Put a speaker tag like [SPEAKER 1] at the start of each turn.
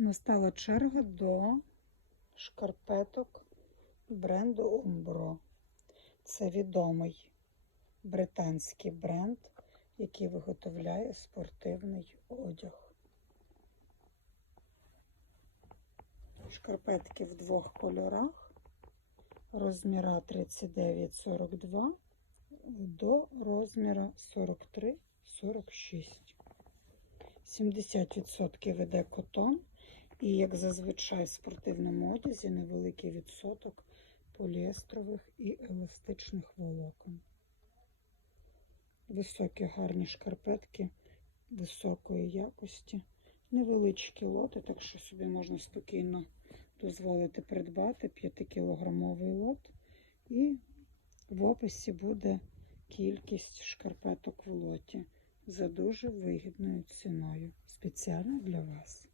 [SPEAKER 1] Настала черга до шкарпеток бренду Umbro. Це відомий британський бренд, який виготовляє спортивний одяг. Шкарпетки в двох кольорах, розміра 39-42 до розміра 43-46. 70% іде котон, і, як зазвичай, в спортивному одязі невеликий відсоток поліестрових і еластичних волокон. Високі гарні шкарпетки високої якості, невеличкі лоти, так що собі можна спокійно дозволити придбати 5-кілограмовий лот. І в описі буде кількість шкарпеток в лоті за дуже вигідною ціною. Спеціально для вас.